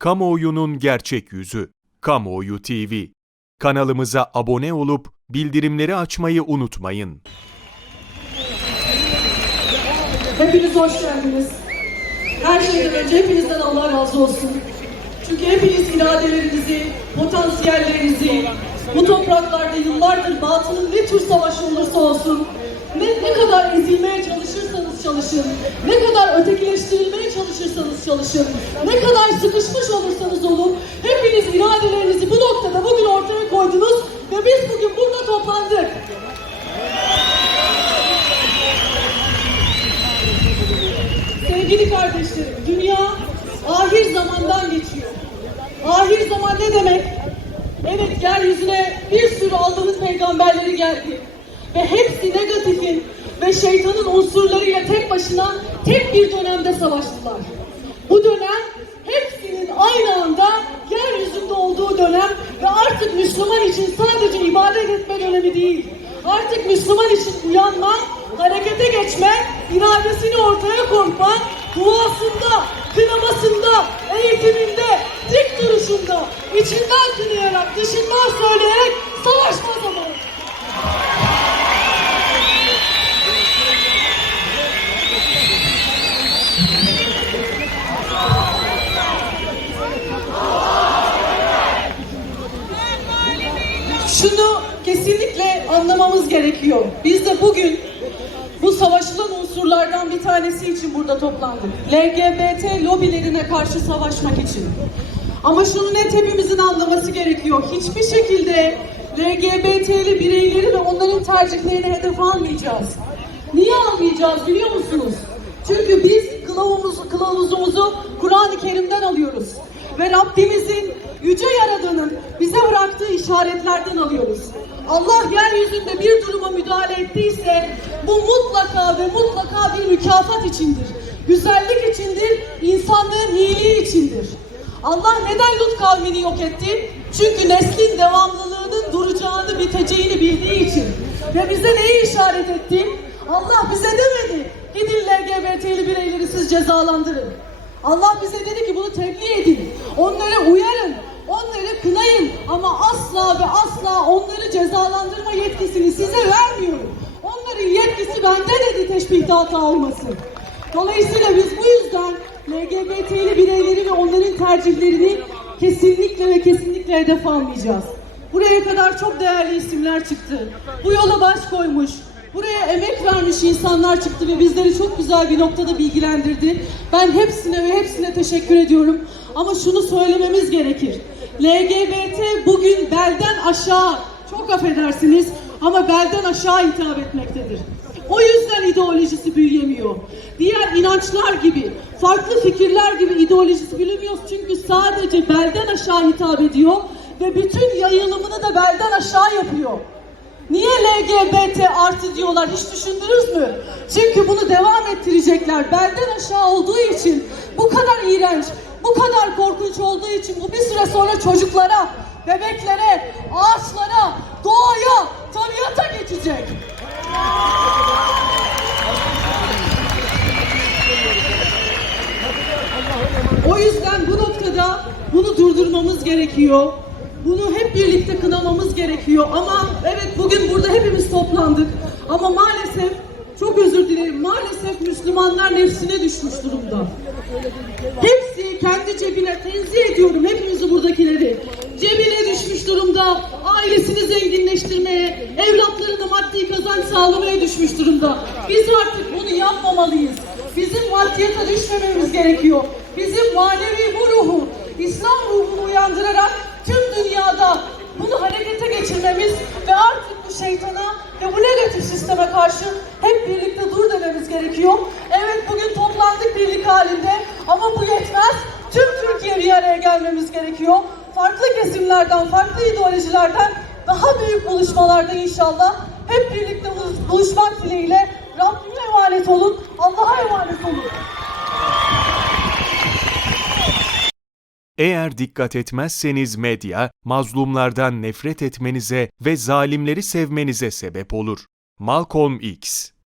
Kamuoyunun gerçek yüzü. Kamuoyu TV. Kanalımıza abone olup bildirimleri açmayı unutmayın. Hepiniz hoş geldiniz. Her şeyden önce hepinizden Allah razı olsun. Çünkü hepiniz iradelerinizi, potansiyellerinizi, bu topraklarda yıllardır batının ne tür savaşı olursa olsun, ne, ne kadar ezilmeye çalışırsanız çalışın, ne kadar ötekileştirilmeye çalışırsanız çalışın, ne kadar hepiniz iradelerinizi bu noktada bugün ortaya koydunuz ve biz bugün burada toplandık. Sevgili kardeşlerim, dünya ahir zamandan geçiyor. Ahir zaman ne demek? Evet, yeryüzüne bir sürü Allah'ın peygamberleri geldi. Ve hepsi negatifin ve şeytanın unsurlarıyla tek başına tek bir dönemde savaştılar. Bu dönem hepsinin aynı anda dönem ve artık Müslüman için sadece ibadet etme dönemi değil. Artık Müslüman için uyanma, harekete geçme, iradesini ortaya koyma, duasında, kınamasında, eğitiminde, dik duruşunda, içinden kınayarak, dışından söyleyerek savaşma zamanı. Şunu kesinlikle anlamamız gerekiyor. Biz de bugün bu savaşılan unsurlardan bir tanesi için burada toplandık. LGBT lobilerine karşı savaşmak için. Ama şunu net hepimizin anlaması gerekiyor. Hiçbir şekilde LGBT'li bireyleri ve onların tercihlerini hedef almayacağız. Niye almayacağız biliyor musunuz? Çünkü biz kılavuzumuzu, kılavuzumuzu Kur'an-ı Kerim'den alıyoruz. Ve Rabbimizin yüce yaradanın bize bıraktığı işaretlerden alıyoruz. Allah yeryüzünde bir duruma müdahale ettiyse bu mutlaka ve mutlaka bir mükafat içindir. Güzellik içindir, insanlığın iyiliği içindir. Allah neden Lut kavmini yok etti? Çünkü neslin devamlılığının duracağını, biteceğini bildiği için. Ve bize neyi işaret etti? Allah bize demedi. Gidin LGBT'li bireyleri siz cezalandırın. Allah bize dedi ki bunu tebliğ edin. Onlara uyarın. Onları kınayın. Ama asla ve asla onları cezalandırma yetkisini size vermiyorum. Onların yetkisi bende dedi teşbihte hata olmasın. Dolayısıyla biz bu yüzden LGBT'li bireyleri ve onların tercihlerini kesinlikle ve kesinlikle hedef almayacağız. Buraya kadar çok değerli isimler çıktı. Bu yola baş koymuş, buraya emek vermiş insanlar çıktı ve bizleri çok güzel bir noktada bilgilendirdi. Ben hepsine ve hepsine teşekkür ediyorum. Ama şunu söylememiz gerekir. LGBT bugün belden aşağı, çok affedersiniz ama belden aşağı hitap etmektedir. O yüzden ideolojisi büyüyemiyor. Diğer inançlar gibi, farklı fikirler gibi ideolojisi büyüyemiyor. Çünkü sadece belden aşağı hitap ediyor ve bütün yayılımını da belden aşağı yapıyor. Niye LGBT diyorlar hiç düşündünüz mü? Çünkü bunu devam ettirecekler. Belden aşağı olduğu için bu kadar iğrenç, bu kadar korkunç olduğu için bu bir süre sonra çocuklara, bebeklere, ağaçlara, doğaya, tabiata geçecek. O yüzden bu noktada bunu durdurmamız gerekiyor. Bunu hep birlikte kınamamız gerekiyor. Ama evet bugün burada hepimiz toplandık. Ama maalesef çok özür dilerim. Maalesef Müslümanlar nefsine düşmüş durumda. Hepsi kendi cebine tenzih ediyorum hepinizi buradakileri. Cebine düşmüş durumda. Ailesini zenginleştirmeye, evlatlarına maddi kazanç sağlamaya düşmüş durumda. Biz artık bunu yapmamalıyız. Bizim maddiyata düşmememiz gerekiyor. Bizim manevi bu ruhu, İslam ruhunu uyandırarak şeytana ve bu negatif sisteme karşı hep birlikte dur dememiz gerekiyor. Evet bugün toplandık birlik halinde ama bu yetmez. Tüm Türkiye bir araya gelmemiz gerekiyor. Farklı kesimlerden, farklı ideolojilerden daha büyük buluşmalarda inşallah hep birlikte buluş- buluşmak dileğiyle Rabbime emanet olun, Allah'a emanet olun. Eğer dikkat etmezseniz medya, mazlumlardan nefret etmenize ve zalimleri sevmenize sebep olur. Malcolm X